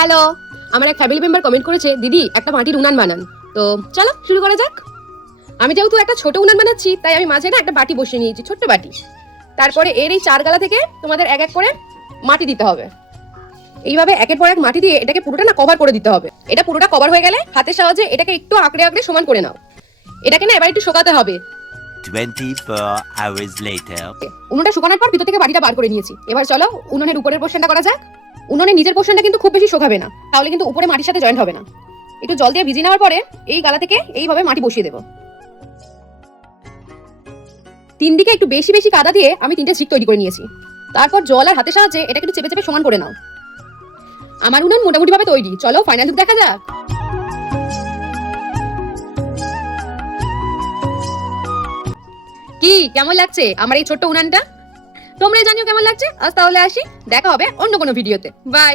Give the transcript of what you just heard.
Hello, আমার এক family member comment করেছে দিদি একটা মাটির উনান বানান। তো চলো শুরু করা যাক। আমি যেহেতু একটা ছোট উনান বানাচ্ছি তাই আমি মাঝে না একটা বাটি বসিয়ে নিয়েছি, ছোট্ট বাটি। তারপরে এর এই চার গালা থেকে তোমাদের এক এক করে মাটি দিতে হবে। এইভাবে একের পর এক মাটি দিয়ে এটাকে পুরোটা না কভার করে দিতে হবে। এটা পুরোটা কভার হয়ে গেলে হাতের সাহায্যে এটাকে একটু আঁকড়ে আঁকড়ে সমান করে নাও। এটাকে না এবার একটু শুকাতে হবে। 24 hours later. উনুনটা শুকানোর পর ভিতর থেকে বাটিটা বার করে নিয়েছি। এবার চলো উনুনের উপরের পোর্শনটা করা যাক। উনুনের নিচের পোর্শনটা কিন্তু খুব বেশি শুকাবে না, তাহলে কিন্তু উপরে মাটির সাথে জয়েন্ট হবে না। একটু জল দিয়ে ভিজিয়ে নেওয়ার পরে এই গালা থেকে এইভাবে মাটি বসিয়ে দেবো। তিন দিকে একটু বেশি বেশি কাদা দিয়ে আমি তিনটে ঝিক তৈরি করে নিয়েছি। তারপর জল আর হাতের সাহায্যে এটা একটু চেপে চেপে সমান করে নাও। আমার উনুন মোটামুটি ভাবে তৈরি। চলো ফাইনাল লুক দেখা যাক। কি কেমন লাগছে আমার এই ছোট্ট উনানটা? তোমরাই জানিও কেমন লাগছে। আজ তাহলে আসি, দেখা হবে অন্য কোনো ভিডিওতে। বাই।